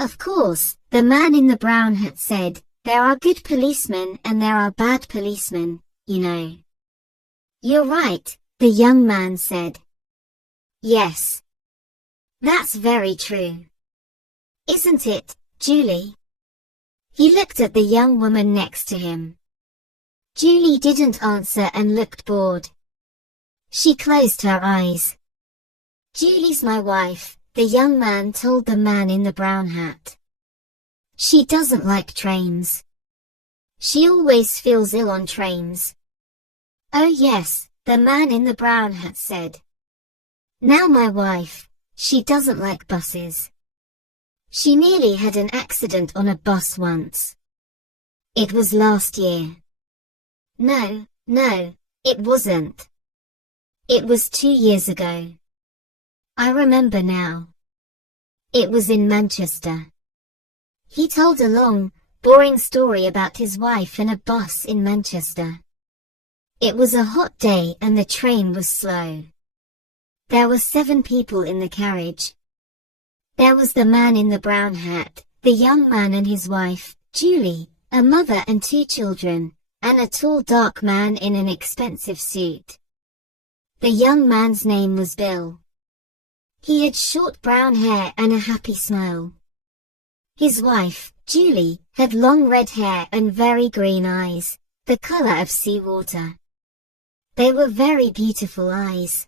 Of course, the man in the brown hat said, there are good policemen and there are bad policemen, you know. You're right, the young man said. Yes. That's very true. Isn't it, Julie? He looked at the young woman next to him. Julie didn't answer and looked bored. She closed her eyes. Julie's my wife, the young man told the man in the brown hat. She doesn't like trains. She always feels ill on trains. Oh yes, the man in the brown hat said. Now my wife, she doesn't like buses. She nearly had an accident on a bus once. It was last year. No, it wasn't. It was 2 years ago. I remember now. It was in Manchester. He told a long, boring story about his wife and a bus in Manchester. It was a hot day and the train was slow. There were 7 people in the carriage. There was the man in the brown hat, the young man and his wife, Julie, a mother and 2 children, and a tall dark man in an expensive suit. The young man's name was Bill. He had short brown hair and a happy smile. His wife, Julie, had long red hair and very green eyes, the color of seawater. They were very beautiful eyes.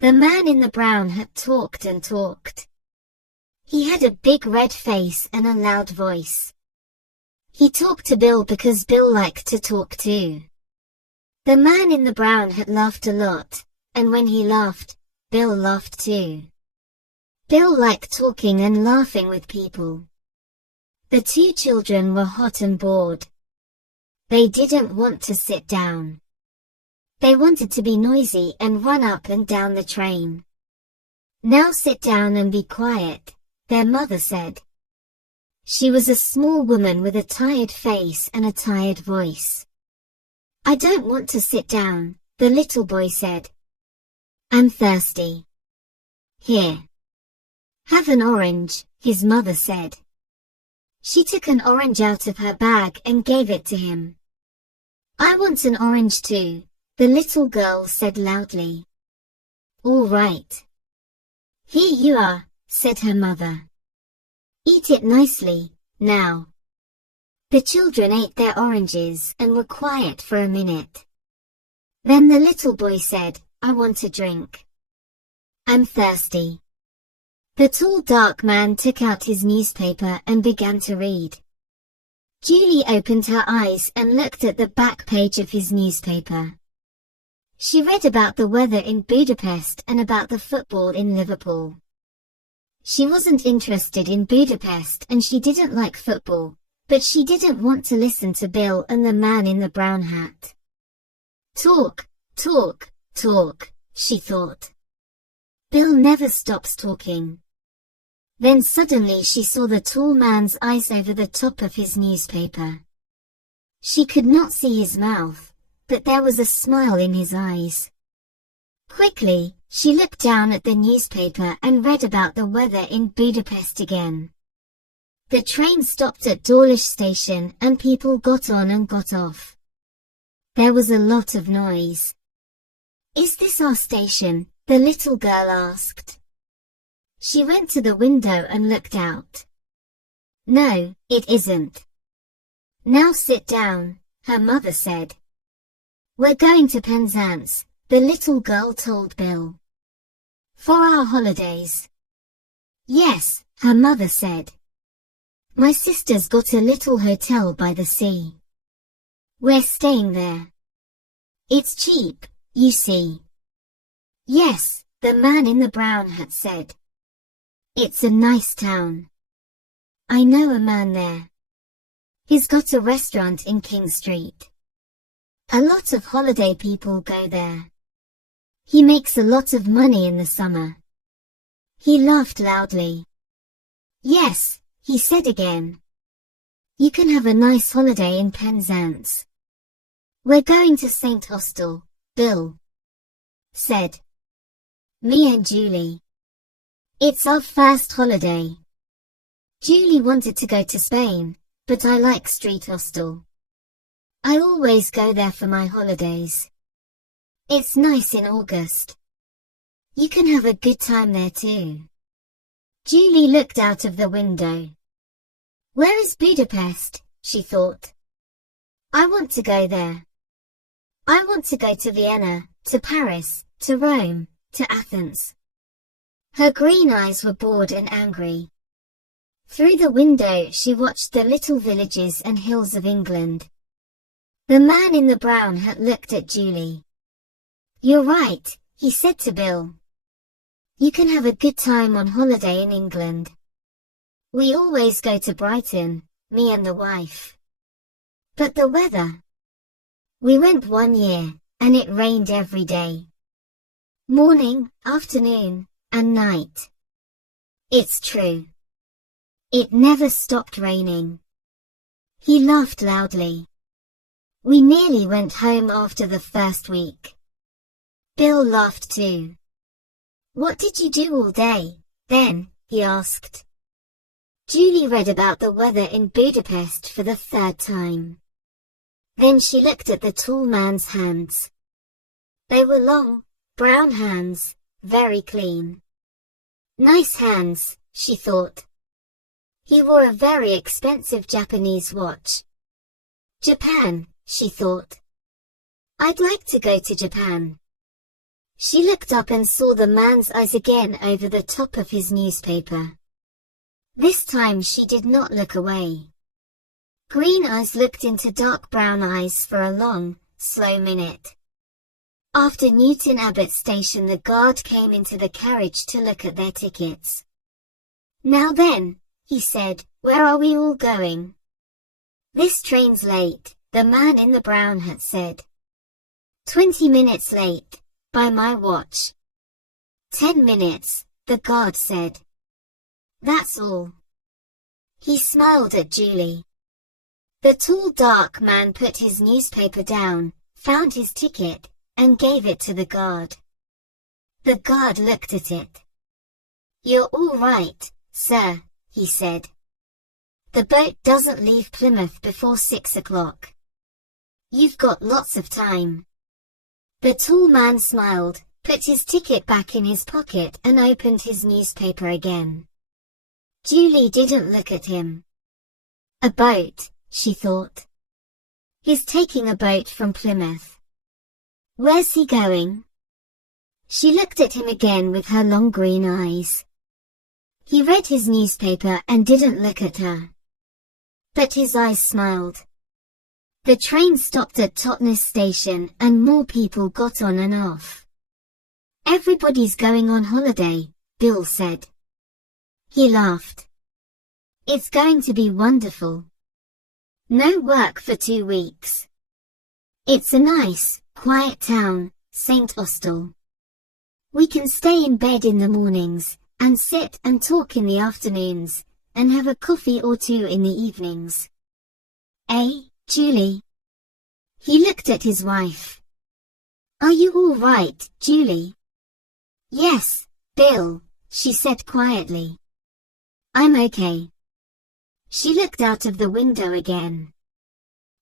The man in the brown hat talked and talked. He had a big red face and a loud voice. He talked to Bill because Bill liked to talk too. The man in the brown hat laughed a lot, and when he laughed, Bill laughed too. Bill liked talking and laughing with people. The 2 children were hot and bored. They didn't want to sit down. They wanted to be noisy and run up and down the train. Now sit down and be quiet, their mother said. She was a small woman with a tired face and a tired voice. I don't want to sit down, the little boy said. I'm thirsty. Here. Have an orange, his mother said. She took an orange out of her bag and gave it to him. I want an orange too, the little girl said loudly. All right. Here you are, said her mother. Eat it nicely, now. The children ate their oranges and were quiet for a minute. Then the little boy said, I want a drink. I'm thirsty. The tall dark man took out his newspaper and began to read. Julie opened her eyes and looked at the back page of his newspaper. She read about the weather in Budapest and about the football in Liverpool. She wasn't interested in Budapest and she didn't like football, but she didn't want to listen to Bill and the man in the brown hat. Talk, talk, talk, she thought. Bill never stops talking. Then suddenly she saw the tall man's eyes over the top of his newspaper. She could not see his mouth, but there was a smile in his eyes. Quickly, she looked down at the newspaper and read about the weather in Budapest again. The train stopped at Dawlish station and people got on and got off. There was a lot of noise. Is this our station? The little girl asked. She went to the window and looked out. No, it isn't. Now sit down, her mother said. We're going to Penzance, the little girl told Bill. For our holidays. Yes, her mother said. My sister's got a little hotel by the sea. We're staying there. It's cheap, you see. Yes, the man in the brown hat said. It's a nice town. I know a man there. He's got a restaurant in King Street. A lot of holiday people go there. He makes a lot of money in the summer. He laughed loudly. Yes, he said again. You can have a nice holiday in Penzance. We're going to St. Austell, Bill said. Me and Julie. It's our first holiday. Julie wanted to go to Spain, but I like street hostel. I always go there for my holidays. It's nice in August. You can have a good time there too. Julie looked out of the window. Where is Budapest? She thought. I want to go there. I want to go to Vienna, to Paris, to Rome, to Athens. Her green eyes were bored and angry. Through the window she watched the little villages and hills of England. The man in the brown hat looked at Julie. You're right, he said to Bill. You can have a good time on holiday in England. We always go to Brighton, me and the wife. But the weather. We went one year, and it rained every day. Morning, afternoon, and night. It's true. It never stopped raining. He laughed loudly. We nearly went home after the first week. Bill laughed too. What did you do all day, then? He asked. Julie read about the weather in Budapest for the third time. Then she looked at the tall man's hands. They were long, brown hands, very clean. Nice hands, she thought. He wore a very expensive Japanese watch. Japan, she thought. I'd like to go to Japan. She looked up and saw the man's eyes again over the top of his newspaper. This time she did not look away. Green eyes looked into dark brown eyes for a long, slow minute. After Newton Abbot station the guard came into the carriage to look at their tickets. Now then, he said, where are we all going? This train's late, the man in the brown hat said. 20 minutes late, by my watch. 10 minutes, the guard said. That's all. He smiled at Julie. The tall dark man put his newspaper down, found his ticket, and gave it to the guard. The guard looked at it. You're all right, sir, he said. The boat doesn't leave Plymouth before 6 o'clock. You've got lots of time. The tall man smiled, put his ticket back in his pocket and opened his newspaper again. Julie didn't look at him. A boat, she thought. He's taking a boat from Plymouth. Where's he going? She looked at him again with her long green eyes. He read his newspaper and didn't look at her. But his eyes smiled. The train stopped at Totnes station and more people got on and off. Everybody's going on holiday, Bill said. He laughed. It's going to be wonderful. No work for 2 weeks. It's a nice, quiet town, St. Austell. We can stay in bed in the mornings, and sit and talk in the afternoons, and have a coffee or two in the evenings. Eh, Julie? He looked at his wife. Are you all right, Julie? Yes, Bill, she said quietly. I'm okay. She looked out of the window again.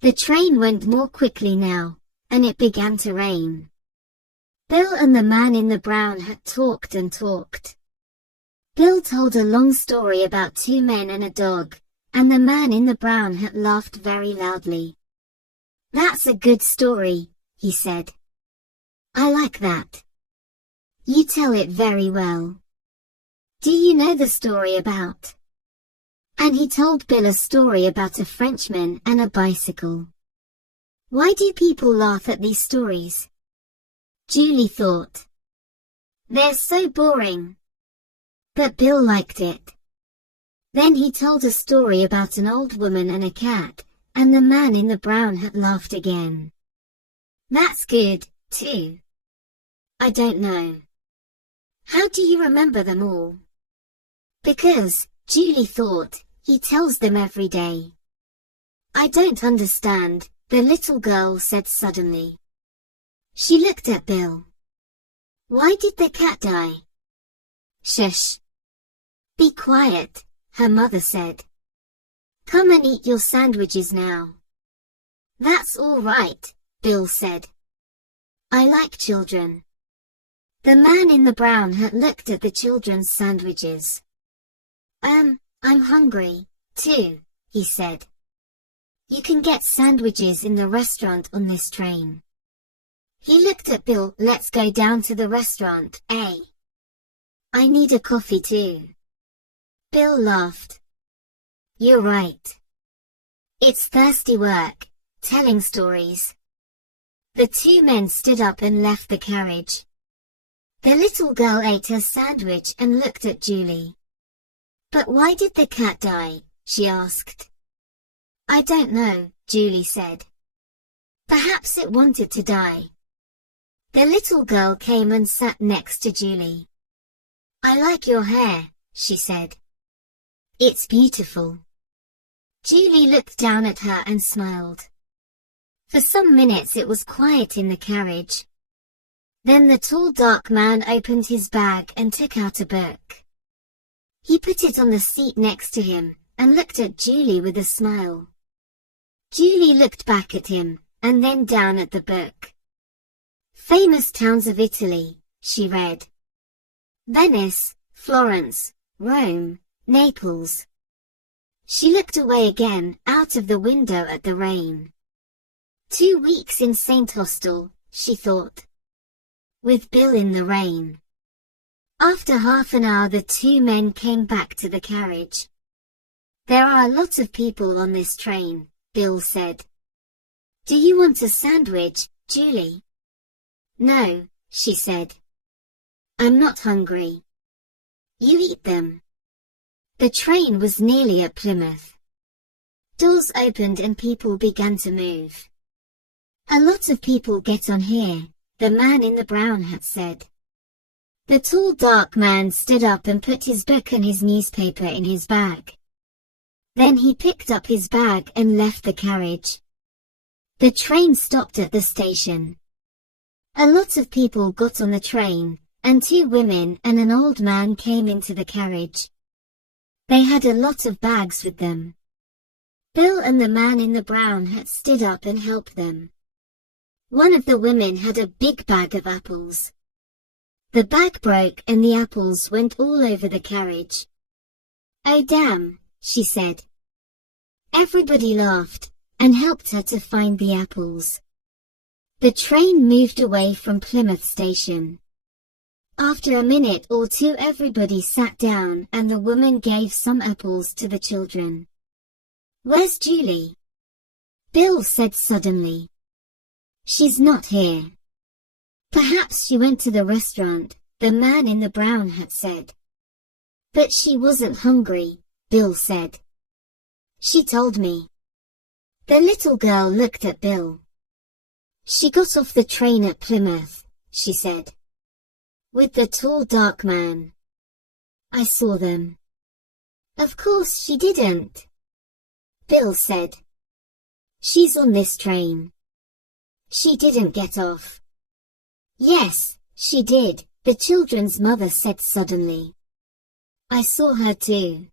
The train went more quickly now, and it began to rain. Bill and the man in the brown hat talked and talked. Bill told a long story about 2 men and a dog, and the man in the brown hat laughed very loudly. That's a good story, he said. I like that. You tell it very well. Do you know the story about? And he told Bill a story about a Frenchman and a bicycle. Why do people laugh at these stories? Julie thought. They're so boring. But Bill liked it. Then he told a story about an old woman and a cat, and the man in the brown hat laughed again. That's good, too. I don't know. How do you remember them all? Because, Julie thought, he tells them every day. I don't understand, the little girl said suddenly. She looked at Bill. Why did the cat die? Shush. Be quiet, her mother said. Come and eat your sandwiches now. That's all right, Bill said. I like children. The man in the brown hat looked at the children's sandwiches. I'm hungry, too, he said. You can get sandwiches in the restaurant on this train. He looked at Bill. Let's go down to the restaurant, eh? I need a coffee too. Bill laughed. You're right. It's thirsty work, telling stories. The two men stood up and left the carriage. The little girl ate her sandwich and looked at Julie. But why did the cat die? She asked. I don't know, Julie said. Perhaps it wanted to die. The little girl came and sat next to Julie. I like your hair, she said. It's beautiful. Julie looked down at her and smiled. For some minutes it was quiet in the carriage. Then the tall dark man opened his bag and took out a book. He put it on the seat next to him and looked at Julie with a smile. Julie looked back at him and then down at the book. Famous towns of Italy, she read. Venice, Florence, Rome, Naples. She looked away again, out of the window at the rain. 2 weeks in St. Hostel, she thought. With Bill in the rain. After half an hour the two men came back to the carriage. There are a lot of people on this train, Bill said. Do you want a sandwich, Julie? No, she said. I'm not hungry. You eat them. The train was nearly at Plymouth. Doors opened and people began to move. A lot of people get on here, the man in the brown hat said. The tall dark man stood up and put his book and his newspaper in his bag. Then he picked up his bag and left the carriage. The train stopped at the station. A lot of people got on the train, and 2 women and an old man came into the carriage. They had a lot of bags with them. Bill and the man in the brown hat stood up and helped them. One of the women had a big bag of apples. The bag broke and the apples went all over the carriage. Oh damn, she said. Everybody laughed and helped her to find the apples. The train moved away from Plymouth Station. After a minute or two everybody sat down and the woman gave some apples to the children. Where's Julie? Bill said suddenly. She's not here. Perhaps she went to the restaurant, the man in the brown hat said. But she wasn't hungry, Bill said. She told me. The little girl looked at Bill. She got off the train at Plymouth, she said. With the tall dark man. I saw them. Of course she didn't. Bill said. She's on this train. She didn't get off. Yes, she did, the children's mother said suddenly. I saw her too.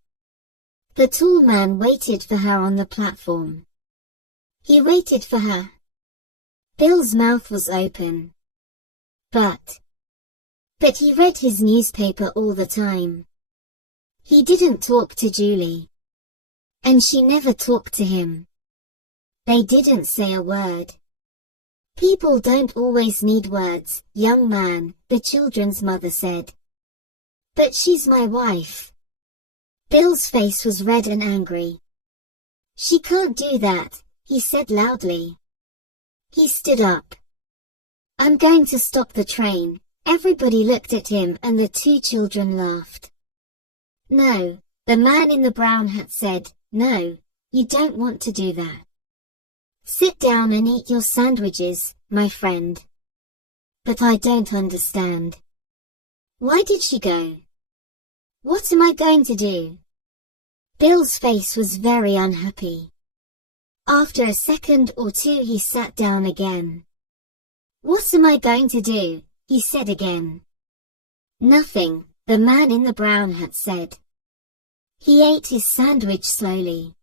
The tall man waited for her on the platform. He waited for her. Bill's mouth was open. But he read his newspaper all the time. He didn't talk to Julie. And she never talked to him. They didn't say a word. People don't always need words, young man, the children's mother said. But she's my wife. Bill's face was red and angry. She can't do that, he said loudly. He stood up. I'm going to stop the train. Everybody looked at him and the 2 children laughed. No, the man in the brown hat said, no, you don't want to do that. Sit down and eat your sandwiches, my friend. But I don't understand. Why did she go? What am I going to do? Bill's face was very unhappy. After a second or two he sat down again. What am I going to do? He said again. Nothing, the man in the brown hat said. He ate his sandwich slowly.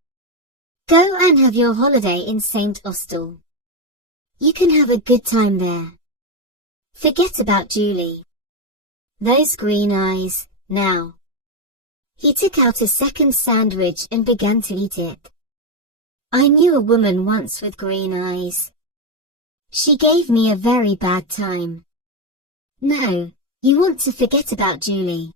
Go and have your holiday in St. Austell. You can have a good time there. Forget about Julie. Those green eyes, now. He took out a second sandwich and began to eat it. I knew a woman once with green eyes. She gave me a very bad time. No, you want to forget about Julie.